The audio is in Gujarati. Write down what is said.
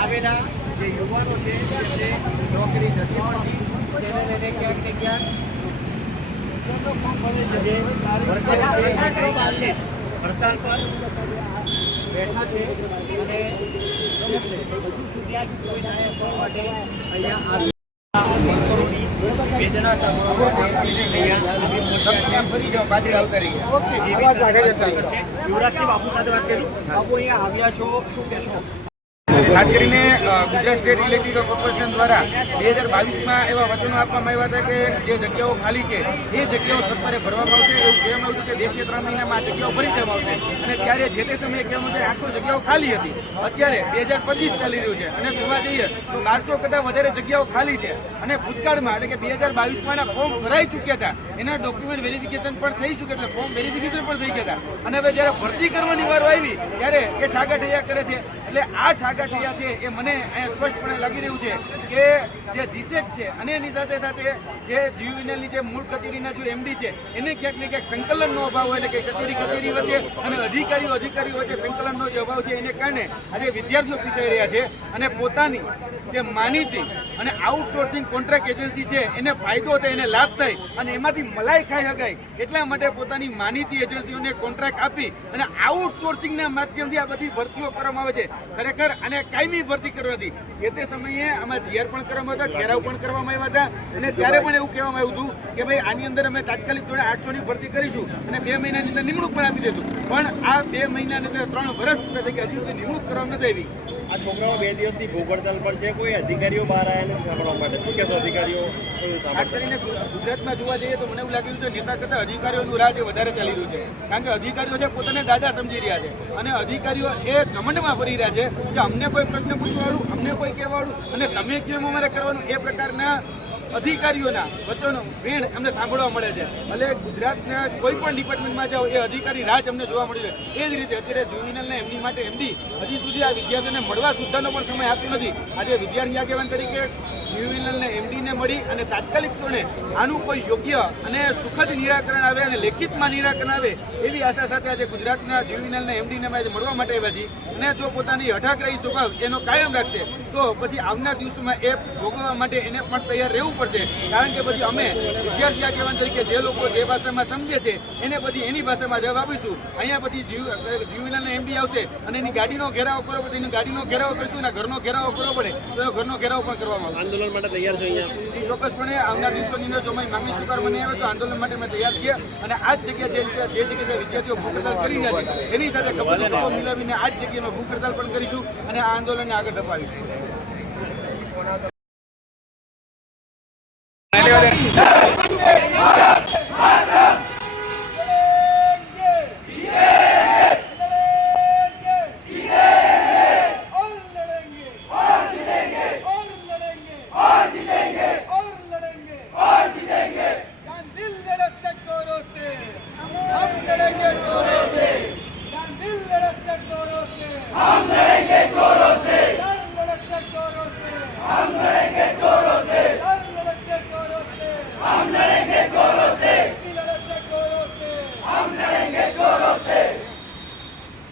આવેલા જે યુવાનો છે જેમને નોકરી નથી મળતી તેને લઈને ક્યાંક ને ક્યાંક આજે વર્કરો છે ગઈકાલથી હડતાલ પર બેઠા છે અને હજુ સુધી આ કોઈ ન્યાય આપવા માટે અહીંયા વેદના સાંભળવા યુવરાજસિંહ બાપુ સાથે વાત કરીશું. બાપુ અહીંયા આવ્યા છો, શું કહેશો? ખાસ કરીને ગુજરાત સ્ટેટ ઇલેક્ટ્રિકલ કોર્પોરેશન દ્વારા 2022માં એવા વચનો આપવામાં આવ્યા હતા કે જે જગ્યાઓ ખાલી છે એ જગ્યાઓ સત્વરે ભરવામાં આવશે એવું કહેવામાં આવ્યું કે 2 કે 3 મહિનામાં આ જગ્યાઓ ભરી દેવામાં આવશે. અને ત્યારે જે તે સમયે કહેવામાં આવ્યું 800 જગ્યાઓ ખાલી હતી. અત્યારે 2025 ચાલી રહ્યું છે અને જોવા જઈએ તો 1200 કરતાં વધારે જગ્યાઓ ખાલી છે. અને ભૂતકાળમાં એટલે કે 2022માં એના ફોર્મ ભરાઈ ચૂક્યા હતા, એના ડોક્યુમેન્ટ વેરિફિકેશન પણ થઈ ચૂક્યા, એટલે ફોર્મ વેરિફિકેશન પણ થઈ ગયા હતા. અને હવે જ્યારે ભરતી કરવાની વારો આવી ત્યારે એ ઠાગા ઠૈયા કરે છે. એટલે આ ઠાગા ઠૈયા છે એ મને અહીંયા સ્પષ્ટપણે લાગી રહ્યું છે કે જે જીસેક છે અને એની સાથે સાથે જે જીયુવીએનએલની જે મૂળ કચેરીના જે એમડી છે એને ક્યાંક ને ક્યાંક સંકલનનો અભાવ હોય, એટલે કે કચેરી વચ્ચે અને અધિકારીઓ વચ્ચે સંકલનનો જે અભાવ છે એને કારણે આજે વિદ્યાર્થીઓ પીસાઈ રહ્યા છે. અને પોતાની જે માનીતી અને આઉટસોર્સિંગ કોન્ટ્રાક્ટ એજન્સી છે એને ફાયદો થાય, એને લાભ થાય અને એમાંથી મલાઈ ખાઈ શકાય એટલા માટે પોતાની માનીતી એજન્સીઓને કોન્ટ્રાક્ટ આપી અને આઉટસોર્સિંગના માધ્યમથી આ બધી ભરતીઓ કરવામાં આવે છે. ખરેખર અને કાયમી ભરતી કરવાથી જે તે સમયે આમાં જીઆર પણ કરવામાં આવ્યા હતા, ઠેરાવ પણ કરવામાં આવ્યા હતા અને ત્યારે પણ એવું કહેવામાં આવ્યું હતું કે ભાઈ આની અંદર અમે તાત્કાલિક ધોરણે 800ની ભરતી કરીશું અને 2 મહિનાની અંદર નિમણૂક પણ આપી દઈશું. પણ આ 2 મહિનાની અંદર 3 વર્ષ પૂરા થઈ ગયા, હજી સુધી નિમણૂક કરવામાં નથી આવી. આ છોકરાઓ 2 દિવસથી ભૂખ હડતાલ પર છે, કોઈ અધિકારીઓ બહાર આવ્યા નથી સાંભળવા માટે. શું કહેશો અધિકારીઓ? ખાસ કરીને ગુજરાતમાં જોવા જઈએ તો મને એવું લાગી રહ્યું છે નેતા કરતાં અધિકારીઓનું રાજ વધારે ચાલી રહ્યું છે. કારણ કે અધિકારીઓ છે પોતાને દાદા સમજી રહ્યા છે અને અધિકારીઓ એ ઘમંડમાં ફરી રહ્યા છે કે અમને કોઈ પ્રશ્ન પૂછવાવાળું, અમને કોઈ કહેવાળું અને તમે કેમ અમારે કરવાનું, એ પ્રકારના અધિકારીઓના વચનો વેણ અમને સાંભળવા મળે છે. ભલે ગુજરાતના કોઈ પણ ડિપાર્ટમેન્ટમાં જાઓ એ અધિકારી રાજ અમને જોવા મળી રહે. એ જ રીતે અત્યારે જ્યુવિનલને એમની માટે એમડી હજી સુધી આ વિદ્યાર્થીઓને મળવા સુદ્ધાનો પણ સમય આપ્યો નથી. આજે વિદ્યાર્થી આગેવાન તરીકે જ્યુવિનલને એમડીને મળી અને તાત્કાલિક ધોરણે આનું કોઈ યોગ્ય અને સુખદ નિરાકરણ આવે અને લેખિતમાં નિરાકરણ આવે એવી આશા સાથે આજે ગુજરાતના જ્યુવિનલને એમડીને મળવા માટે આવ્યા છીએ. અને જો પોતાની હઠાગ્રહી સ્વભાવ એનો કાયમ રાખશે તો પછી આવનાર દિવસોમાં એ ભોગવવા માટે એને પણ તૈયાર રહેવું પડશે. કારણ કે પછી અમે વિદ્યાર્થી આગેવાન તરીકે જે લોકો જે ભાષામાં સમજે છે એને પછી એની ભાષામાં જવાબ આપીશું. અહીંયા પછી જ્યુવિનલને એમડી આવશે અને એની ગાડીનો ઘેરાવો કરવો પડે, એની ગાડીનો ઘેરાવો કરીશું અને ઘરનો ઘેરાવો કરવો પડે તો એનો ઘરનો ઘેરાવો પણ કરવામાં આવશે. આંદોલન માટે તૈયાર છો અહીંયા? એ ચોક્કસપણે આવનાર દિવસોની અંદર જો અમારી માંગણી સ્વીકારવામાં નહીં આવે તો આંદોલન માટે અમે તૈયાર છીએ. અને આ જ જગ્યાએ જે જગ્યાએ વિદ્યાર્થીઓ ભૂખ હડતાલ કરી રહ્યા છે એની સાથે ખભો મિલાવીને આ જ જગ્યાએ ભૂખ હડતાલ પણ કરીશું અને આ આંદોલનને આગળ ધપાવીશું.